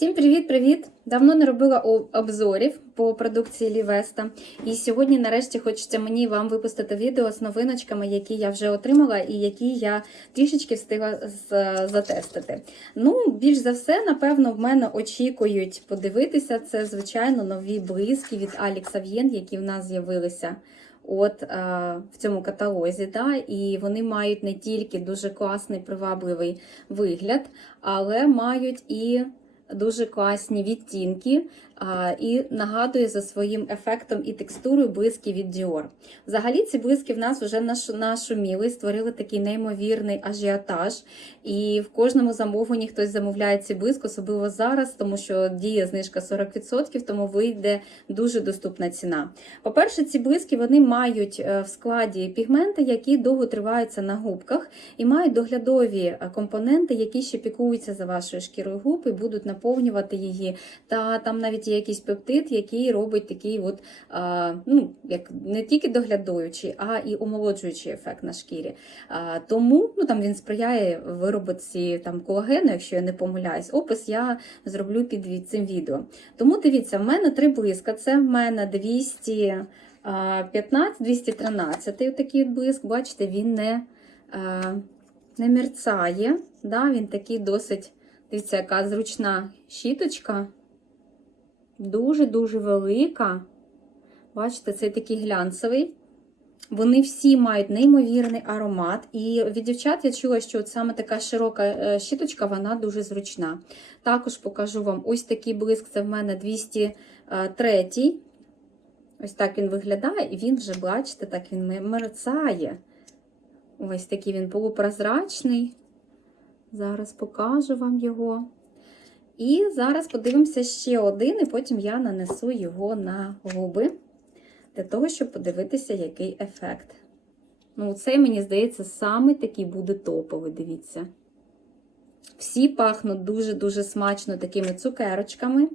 Всім привіт-привіт! Давно не робила обзорів по продукції Лівеста. І сьогодні, нарешті, хочеться мені вам випустити відео з новиночками, які я вже отримала і які я трішечки встигла затестити. Ну, більш за все, напевно, в мене очікують подивитися. Це, звичайно, нові блиски від Alex Avien, які в нас з'явилися. От е, в цьому каталозі, да, і вони мають не тільки дуже класний привабливий вигляд, але мають і дуже класні відтінки і нагадує за своїм ефектом і текстурою блиски від Dior. Взагалі ці блиски в нас вже наш- нашуміли, створили такий неймовірний ажіотаж. І в кожному замовленні хтось замовляє ці блиск, особливо зараз, тому що діє знижка 40%, тому вийде дуже доступна ціна. По-перше, ці блиски вони мають е, в складі пігменти, які довго триваються на губках, і мають доглядові е, компоненти, які ще пікуються за вашою шкірою губ і будуть наповнювати її. Та там навіть є якийсь пептид, який робить такий, от, а, ну, як не тільки доглядуючий, а і омолоджуючий ефект на шкірі. А, тому ну, там він сприяє виробці там, колагену, якщо я не помиляюсь. Опис я зроблю під цим відео. Тому дивіться, в мене три блиска. Це в мене 215, 213 такий блиск. Бачите, він не, не мерцає. Да? Він такий досить, дивіться, яка зручна щіточка. Дуже-дуже велика. Бачите, цей такий глянцевий. Вони всі мають неймовірний аромат. І від дівчат я чула, що от саме така широка е, щіточка, вона дуже зручна. Також покажу вам ось такий блиск, це в мене 203. Ось так він виглядає, і він вже, бачите, так він мерцає. Ось такий він полупрозрачний. Зараз покажу вам його. І зараз подивимося ще один, і потім я нанесу його на губи для того, щоб подивитися, який ефект. Ну, цей, мені здається, саме такий буде топовий, дивіться. Всі пахнуть дуже-дуже смачно такими цукерочками.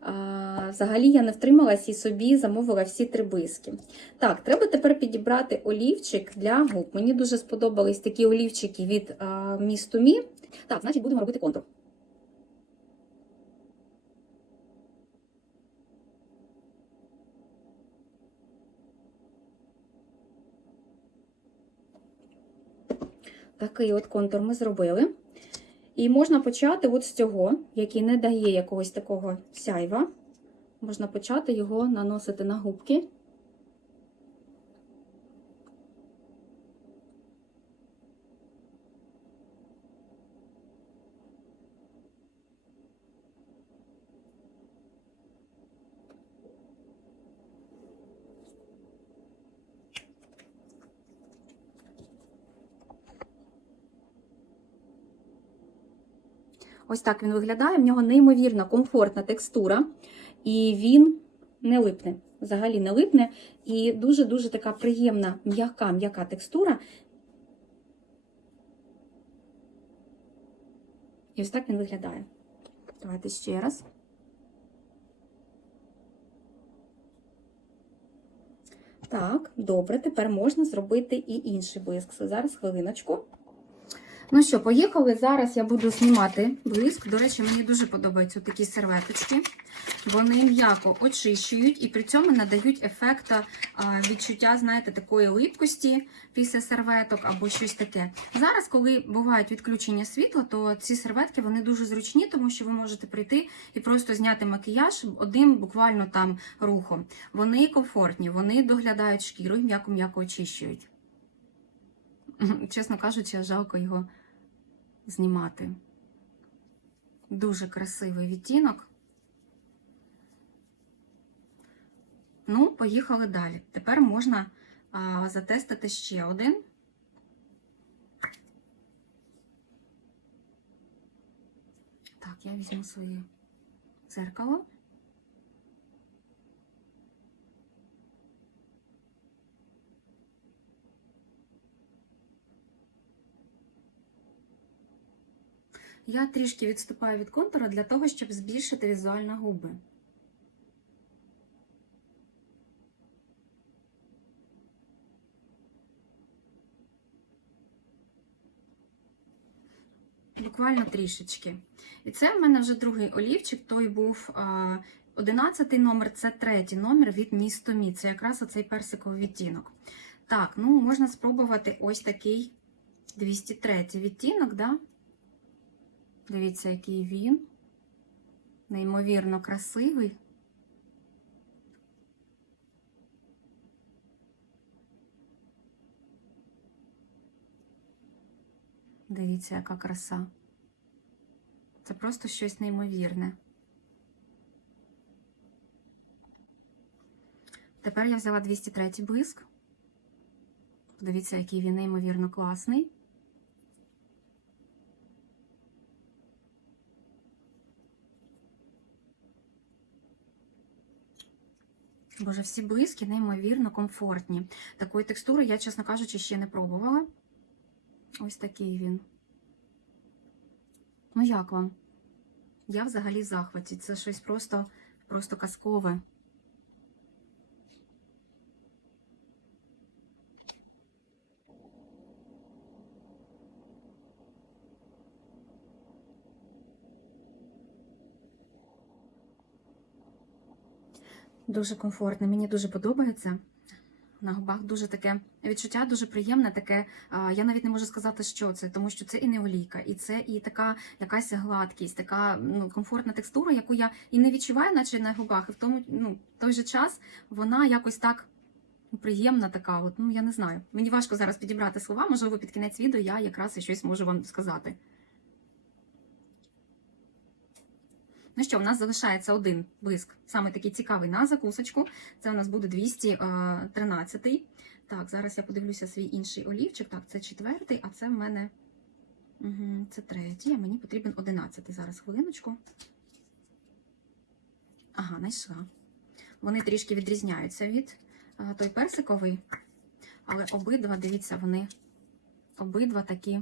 А, взагалі я не втрималась і собі замовила всі три блиски. Так, треба тепер підібрати олівчик для губ. Мені дуже сподобались такі олівчики від а, місту Так, значить, будемо робити контур. Такий от контур ми зробили. І можна почати от з цього, який не дає якогось такого сяйва. Можна почати його наносити на губки. Ось так він виглядає. В нього неймовірна комфортна текстура, і він не липне. Взагалі не липне. І дуже-дуже така приємна, м'яка, м'яка текстура. І ось так він виглядає. Давайте ще раз. Так, добре, тепер можна зробити і інший блиск. Зараз хвилиночку. Ну що, поїхали. Зараз я буду знімати блиск. До речі, мені дуже подобаються такі серветочки. Вони м'яко очищують і при цьому надають ефекта а, відчуття, знаєте, такої липкості після серветок або щось таке. Зараз, коли бувають відключення світла, то ці серветки вони дуже зручні, тому що ви можете прийти і просто зняти макіяж одним буквально там рухом. Вони комфортні, вони доглядають шкіру і м'яко-м'яко очищують. Чесно кажучи, жалко його знімати. Дуже красивий відтінок. Ну, поїхали далі. Тепер можна а, затестити ще один. Так, я візьму своє дзеркало. Я трішки відступаю від контура для того, щоб збільшити візуально губи. буквально трішечки. І це в мене вже другий олівчик, той був а, 11 номер, це третій номер від Містомі. Це якраз оцей персиковий відтінок. Так, ну можна спробувати ось такий 203 відтінок, да? Дивіться, який він. Неймовірно красивий. Дивіться, яка краса. Це просто щось неймовірне. Тепер я взяла 203 блиск. Подивіться, який він неймовірно класний. Боже, всі близькі, неймовірно комфортні. Такої текстури я, чесно кажучи, ще не пробувала. Ось такий він. Ну, як вам? Я взагалі в захваті. Це щось просто, просто казкове. Дуже комфортне, мені дуже подобається. На губах дуже таке відчуття дуже приємне, таке. Я навіть не можу сказати, що це, тому що це і не олійка, і це і така якась гладкість, така ну, комфортна текстура, яку я і не відчуваю, наче на губах, і в тому ну, той же час вона якось так приємна, така. От, ну я не знаю. Мені важко зараз підібрати слова. Можливо, під кінець відео я якраз і щось можу вам сказати. Ну що, у нас залишається один блиск, саме такий цікавий на закусочку. Це у нас буде 213. Так, зараз я подивлюся свій інший олівчик. Так, це четвертий, а це в мене угу, це третій, а мені потрібен одинадцятий. Зараз хвилиночку. Ага, знайшла. Вони трішки відрізняються від а, той персиковий, але обидва, дивіться, вони обидва такі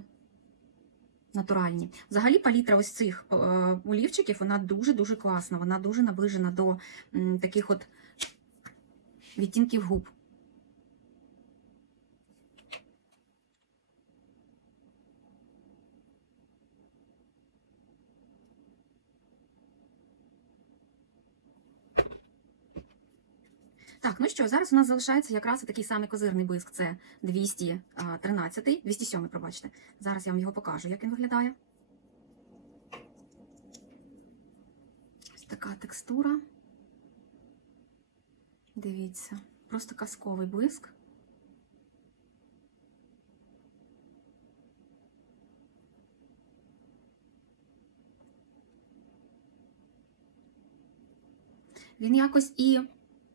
натуральні. Взагалі палітра ось цих е, олівчиків, вона дуже-дуже класна. Вона дуже наближена до таких от відтінків губ. Так, ну що, зараз у нас залишається якраз такий самий козирний блиск. Це 213, 207, пробачте. Зараз я вам його покажу, як він виглядає. Ось така текстура. Дивіться, просто казковий блиск. Він якось і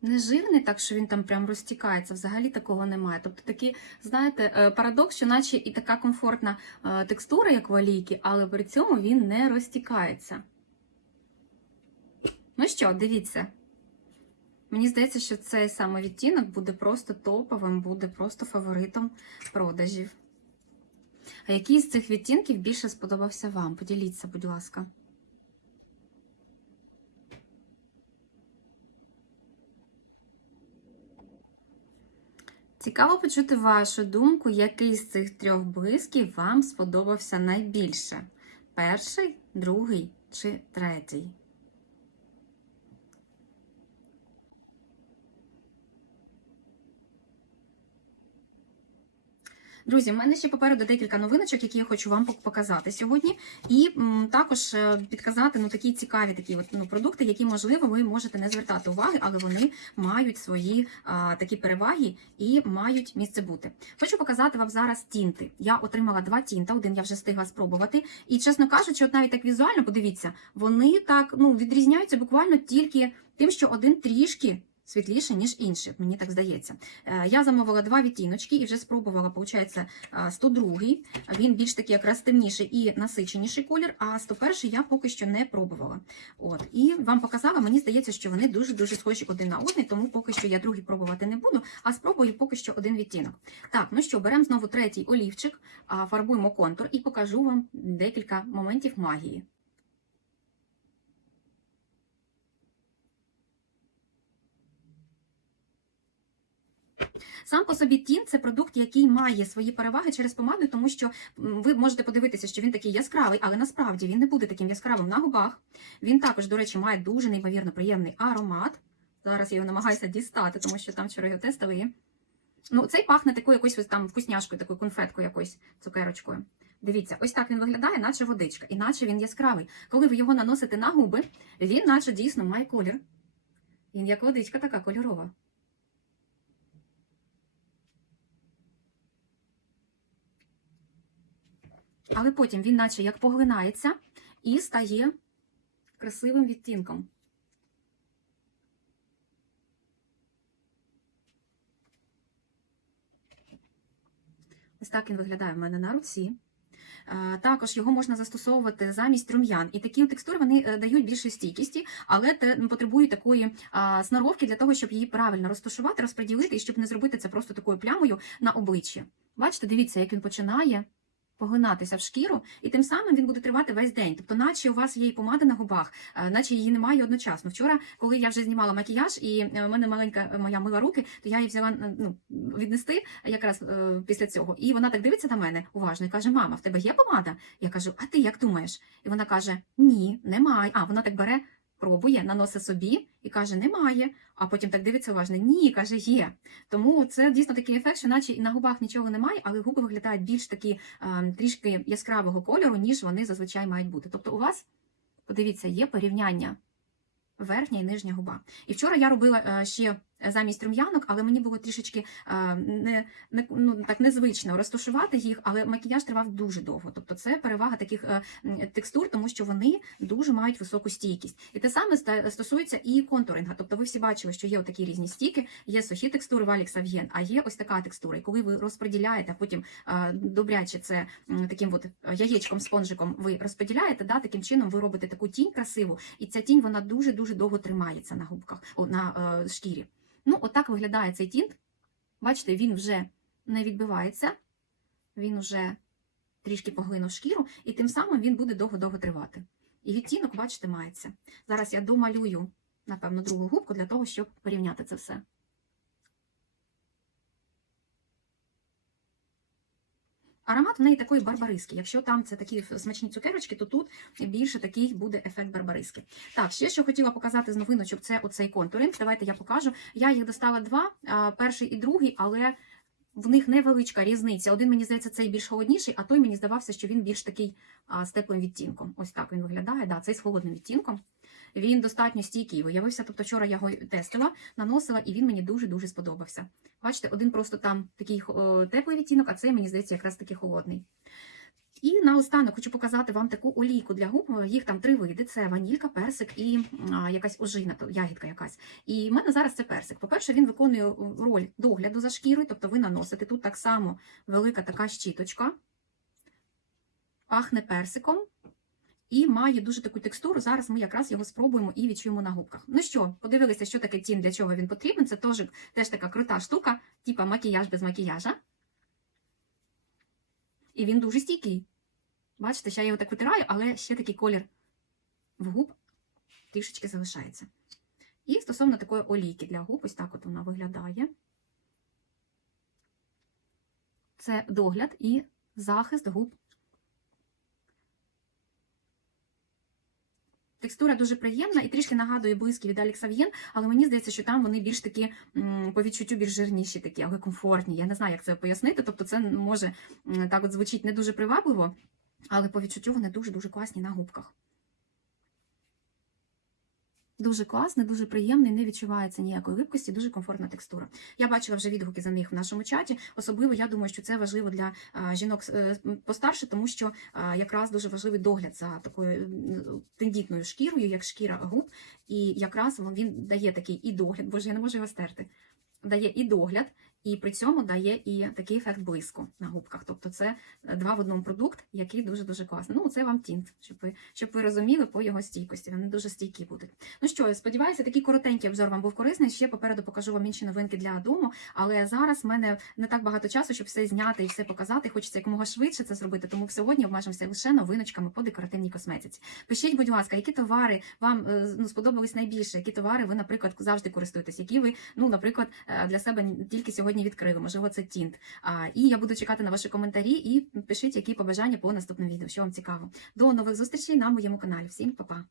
не жирний, так що він там прям розтікається, взагалі такого немає. Тобто такий, знаєте, е, парадокс, що наче і така комфортна е, текстура, як в олійки, але при цьому він не розтікається. Ну що, дивіться. Мені здається, що цей саме відтінок буде просто топовим, буде просто фаворитом продажів. А який з цих відтінків більше сподобався вам? Поділіться, будь ласка. Цікаво почути вашу думку, який з цих трьох блисків вам сподобався найбільше: перший, другий чи третій? Друзі, в мене ще попереду декілька новиночок, які я хочу вам показати сьогодні, і м, також е, підказати ну такі цікаві такі от, ну, продукти, які можливо ви можете не звертати уваги, але вони мають свої а, такі переваги і мають місце бути. Хочу показати вам зараз тінти. Я отримала два тінта, один я вже встигла спробувати. І чесно кажучи, от навіть так візуально, подивіться, вони так ну відрізняються буквально тільки тим, що один трішки світліше, ніж інші, мені так здається. Е, Я замовила два відтіночки і вже спробувала, виходить, 102 Він більш такий якраз темніший і насиченіший колір, а 101 я поки що не пробувала. От. І вам показала, мені здається, що вони дуже-дуже схожі один на один, тому поки що я другий пробувати не буду, а спробую поки що один відтінок. Так, ну що, беремо знову третій олівчик, фарбуємо контур і покажу вам декілька моментів магії. Сам по собі тін це продукт, який має свої переваги через помаду, тому що ви можете подивитися, що він такий яскравий, але насправді він не буде таким яскравим на губах. Він також, до речі, має дуже неймовірно приємний аромат. Зараз я його намагаюся дістати, тому що там вчора його тестили. Ну, цей пахне такою якоюсь там вкусняшкою, такою конфеткою якоюсь цукерочкою. Дивіться, ось так він виглядає, наче водичка, і наче він яскравий. Коли ви його наносите на губи, він наче дійсно має колір. Він як водичка така кольорова. Але потім він наче як поглинається і стає красивим відтінком. Ось так він виглядає в мене на руці. Також його можна застосовувати замість рум'ян. І такі текстури вони е, дають більше стійкісті, але потребують такої сноровки для того, щоб її правильно розташувати, розподілити і щоб не зробити це просто такою плямою на обличчі. Бачите, дивіться, як він починає поглинатися в шкіру, і тим самим він буде тривати весь день. Тобто, наче у вас є помада на губах, е, наче її немає одночасно. Вчора, коли я вже знімала макіяж, і е, в мене маленька е, моя мила руки, то я її взяла ну, віднести якраз е, після цього. І вона так дивиться на мене уважно і каже: Мама, в тебе є помада? Я кажу, а ти як думаєш? І вона каже: Ні, немає. А вона так бере. Пробує, наносить собі і каже, немає. А потім так дивиться уважно. Ні, каже, є. Тому це дійсно такий ефект, що наче і на губах нічого немає, але губи виглядають більш такі е, трішки яскравого кольору, ніж вони зазвичай мають бути. Тобто, у вас, подивіться, є порівняння верхня і нижня губа. І вчора я робила е, ще замість рум'янок, але мені було трішечки е, не, не ну так незвично розташувати їх, але макіяж тривав дуже довго. Тобто, це перевага таких е, текстур, тому що вони дуже мають високу стійкість. І те саме стосується і контуринга. Тобто, ви всі бачили, що є такі різні стіки, є сухі текстури в Alex Avien, а є ось така текстура. І коли ви розподіляєте, а потім е, добряче це таким от яєчком, спонжиком ви розподіляєте, да, таким чином ви робите таку тінь красиву, і ця тінь вона дуже дуже довго тримається на губках, на шкірі. Ну, отак виглядає цей тінт. Бачите, він вже не відбивається, він вже трішки поглинув шкіру, і тим самим він буде довго-довго тривати. І відтінок, бачите, мається. Зараз я домалюю, напевно, другу губку для того, щоб порівняти це все. Аромат в неї такий барбариський. Якщо там це такі смачні цукерочки, то тут більше такий буде ефект барбариски. Так, ще що хотіла показати з новиночок, це оцей контуринг. Давайте я покажу. Я їх достала два, перший і другий, але в них невеличка різниця. Один, мені здається, цей більш холодніший, а той мені здавався, що він більш такий а, з теплим відтінком. Ось так він виглядає. Да, цей з холодним відтінком. Він достатньо стійкий виявився. Тобто вчора я його тестила, наносила, і він мені дуже-дуже сподобався. Бачите, один просто там такий о, теплий відтінок, а цей, мені здається, якраз таки холодний. І наостанок хочу показати вам таку олійку для губ. Їх там три види: це ванілька, персик і а, якась ожина, то ягідка якась. І в мене зараз це персик. По-перше, він виконує роль догляду за шкірою, тобто ви наносите тут так само велика така щіточка, пахне персиком. І має дуже таку текстуру. Зараз ми якраз його спробуємо і відчуємо на губках. Ну що, подивилися, що таке тін, для чого він потрібен. Це теж, теж така крута штука, типа макіяж без макіяжа. І він дуже стійкий. Бачите, ще я його так витираю, але ще такий колір в губ трішечки залишається. І стосовно такої олійки для губ, ось так от вона виглядає. Це догляд і захист губ. Текстура дуже приємна і трішки нагадує близькі від Alex Avien, але мені здається, що там вони більш такі по відчуттю більш жирніші, такі, але комфортні. Я не знаю, як це пояснити. Тобто, це може так от звучить не дуже привабливо, але по відчуттю вони дуже-дуже класні на губках. Дуже класний, дуже приємний, не відчувається ніякої липкості, дуже комфортна текстура. Я бачила вже відгуки за них в нашому чаті. Особливо я думаю, що це важливо для жінок е, постарше, тому що якраз дуже важливий догляд за такою тендітною шкірою, як шкіра губ. І якраз він дає такий і догляд, боже, я не можу його стерти. Дає і догляд, і при цьому дає і такий ефект блиску на губках. Тобто це е, два в одному продукт, який дуже-дуже класний. Ну, це вам тінт, щоб ви, щоб ви розуміли по його стійкості. Вони дуже стійкі будуть. Ну що, сподіваюся, такий коротенький обзор вам був корисний. Ще попереду покажу вам інші новинки для дому. Але зараз в мене не так багато часу, щоб все зняти і все показати. Хочеться якомога швидше це зробити. Тому сьогодні обмежимося лише новиночками по декоративній косметиці. Пишіть, будь ласка, які товари вам е, ну, сподобались найбільше, які товари ви, наприклад, завжди користуєтесь, які ви, ну, наприклад, е, для себе тільки сьогодні сьогодні відкрили. Можливо, це тінт. А, і я буду чекати на ваші коментарі і пишіть, які побажання по наступному відео, що вам цікаво. До нових зустрічей на моєму каналі. Всім па-па!